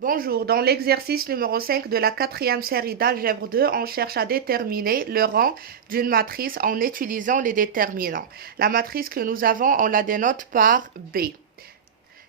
Bonjour, dans l'exercice numéro 5 de la quatrième série d'Algèbre 2, on cherche à déterminer le rang d'une matrice en utilisant les déterminants. La matrice que nous avons, on la dénote par B.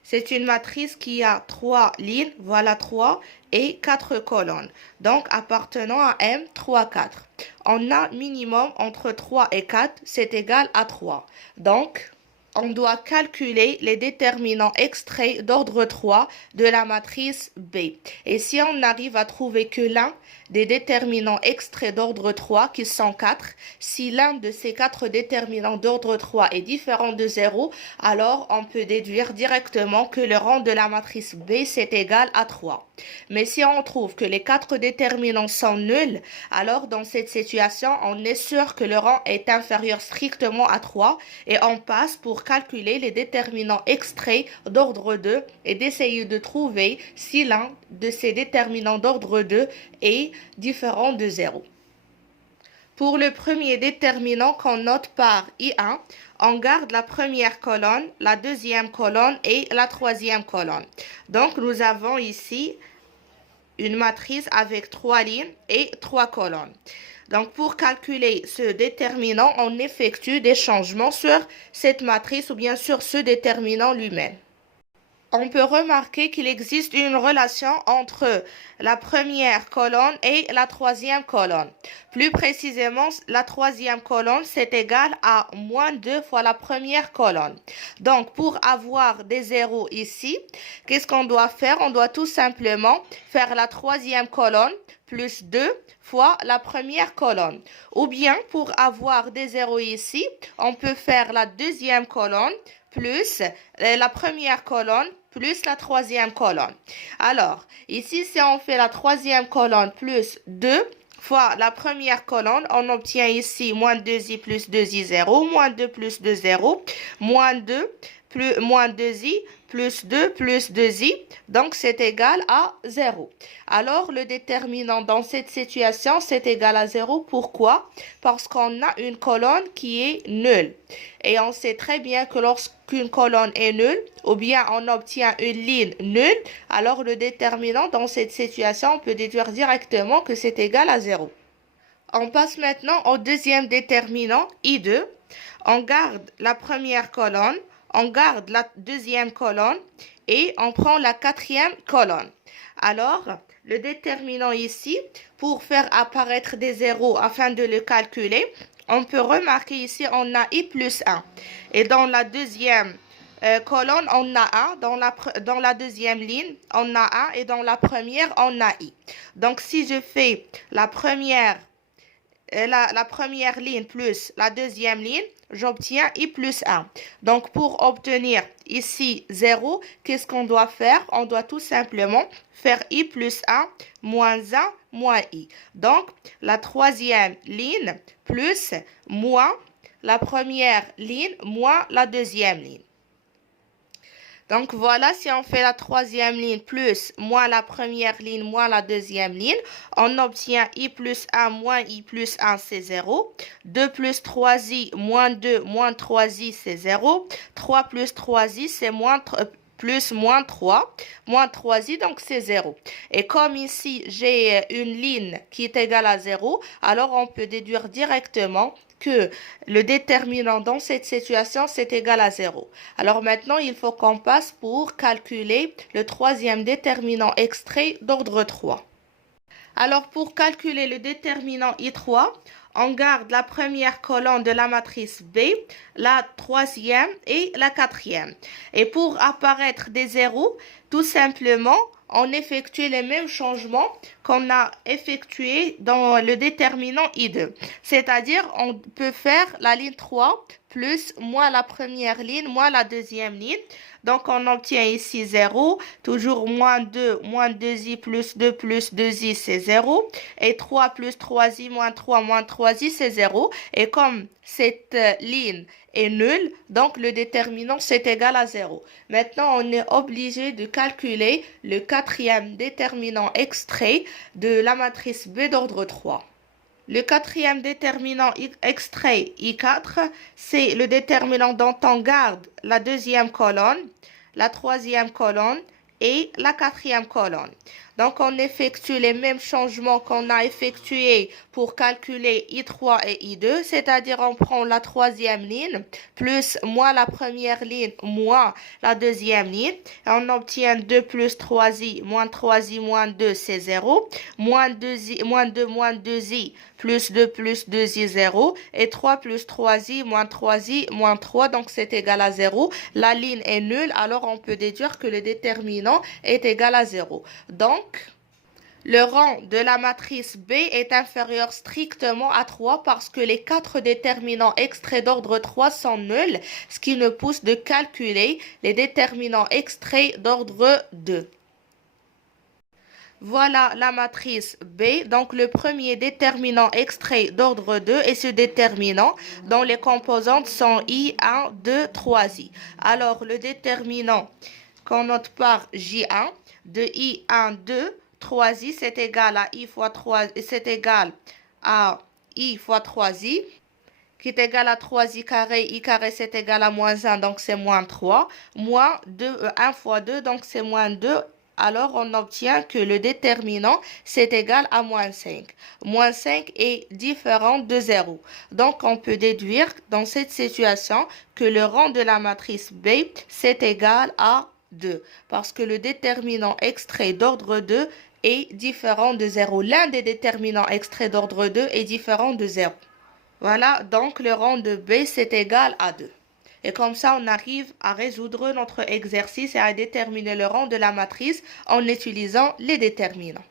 C'est une matrice qui a 3 lignes, voilà 3, et 4 colonnes. Donc, appartenant à M, 3, 4. On a minimum entre 3 et 4, c'est égal à 3. Donc, on doit calculer les déterminants extraits d'ordre 3 de la matrice B. Et si on arrive à trouver que l'un des déterminants extraits d'ordre 3, qui sont 4, si l'un de ces 4 déterminants d'ordre 3 est différent de 0, alors on peut déduire directement que le rang de la matrice B c'est égal à 3. Mais si on trouve que les 4 déterminants sont nuls, alors dans cette situation, on est sûr que le rang est inférieur strictement à 3 et on passe pour calculer les déterminants extraits d'ordre 2 et d'essayer de trouver si l'un de ces déterminants d'ordre 2 est différent de 0. Pour le premier déterminant qu'on note par I1, on garde la première colonne, la deuxième colonne et la troisième colonne. Donc nous avons ici une matrice avec 3 lignes et 3 colonnes. Donc, pour calculer ce déterminant, on effectue des changements sur cette matrice ou bien sur ce déterminant lui-même. On peut remarquer qu'il existe une relation entre la première colonne et la troisième colonne. Plus précisément, la troisième colonne, c'est égal à moins 2 fois la première colonne. Donc, pour avoir des zéros ici, qu'est-ce qu'on doit faire? On doit tout simplement faire la troisième colonne plus 2 fois la première colonne. Ou bien, pour avoir des zéros ici, on peut faire la deuxième colonne plus la première colonne plus la troisième colonne. Alors, ici, si on fait la troisième colonne plus 2 fois la première colonne, on obtient ici moins 2i plus 2i 0, moins 2 plus 2 0, moins 2 plus moins 2i plus 2 plus 2i, donc c'est égal à 0. Alors, le déterminant dans cette situation, c'est égal à 0. Pourquoi? Parce qu'on a une colonne qui est nulle. Et on sait très bien que lorsqu'une colonne est nulle, ou bien on obtient une ligne nulle, alors le déterminant dans cette situation, on peut déduire directement que c'est égal à 0. On passe maintenant au deuxième déterminant, I2. On garde la première colonne, on garde la deuxième colonne et on prend la quatrième colonne. Alors, le déterminant ici, pour faire apparaître des zéros afin de le calculer, on peut remarquer ici, on a i plus 1. Et dans la deuxième colonne, on a 1. Dans la deuxième ligne, on a 1. Et dans la première, on a i. Donc, si je fais la première ligne plus la deuxième ligne, j'obtiens i plus 1. Donc, pour obtenir ici 0, qu'est-ce qu'on doit faire? On doit tout simplement faire i plus 1 moins 1 moins i. Donc, la troisième ligne plus moins la première ligne moins la deuxième ligne. Donc voilà, si on fait la troisième ligne plus moins la première ligne moins la deuxième ligne, on obtient i plus 1 moins i plus 1, c'est 0. 2 plus 3i moins 2 moins 3i, c'est 0. 3 plus 3i, c'est plus moins 3. Moins 3i, donc c'est 0. Et comme ici, j'ai une ligne qui est égale à 0, alors on peut déduire directement que le déterminant dans cette situation, c'est égal à 0. Alors maintenant, il faut qu'on passe pour calculer le troisième déterminant extrait d'ordre 3. Alors, pour calculer le déterminant I3, on garde la première colonne de la matrice B, la troisième et la quatrième. Et pour apparaître des zéros, tout simplement, on effectue les mêmes changements qu'on a effectués dans le déterminant I2. C'est-à-dire, on peut faire la ligne 3 plus moins la première ligne, moins la deuxième ligne. Donc, on obtient ici 0, toujours moins 2i plus 2i, c'est 0. Et 3 plus 3i moins 3i, c'est 0. Et comme cette ligne est nulle, donc le déterminant, c'est égal à 0. Maintenant, on est obligé de calculer le quatrième déterminant extrait de la matrice B d'ordre 3. Le quatrième déterminant extrait I4, c'est le déterminant dont on garde la deuxième colonne, la troisième colonne et la quatrième colonne. Donc, on effectue les mêmes changements qu'on a effectués pour calculer I3 et I2, c'est-à-dire on prend la troisième ligne, plus moins la première ligne, moins la deuxième ligne, et on obtient 2 plus 3i, moins 3i, moins 2, c'est 0, moins 2i, moins 2, moins 2i, plus 2 plus 2i, 0, et 3 plus 3i, moins 3i, moins 3, donc c'est égal à 0. La ligne est nulle, alors on peut déduire que le déterminant est égal à 0. Donc, le rang de la matrice B est inférieur strictement à 3 parce que les 4 déterminants extraits d'ordre 3 sont nuls, ce qui nous pousse de calculer les déterminants extraits d'ordre 2. Voilà la matrice B. Donc, le premier déterminant extrait d'ordre 2 est ce déterminant dont les composantes sont I1, 2, 3i. Alors, le déterminant qu'on note par J1 de I1, 2, 3i, c'est égal à I fois 3, c'est égal à I fois 3i, qui est égal à 3i carré, I carré c'est égal à moins 1, donc c'est moins 3, moins 2, 1 fois 2, donc c'est moins 2, alors on obtient que le déterminant c'est égal à moins 5. Moins 5 est différent de 0. Donc on peut déduire dans cette situation que le rang de la matrice B c'est égal à 2, parce que le déterminant extrait d'ordre 2 est différent de 0. L'un des déterminants extraits d'ordre 2 est différent de 0. Voilà, donc le rang de B, c'est égal à 2. Et comme ça, on arrive à résoudre notre exercice et à déterminer le rang de la matrice en utilisant les déterminants.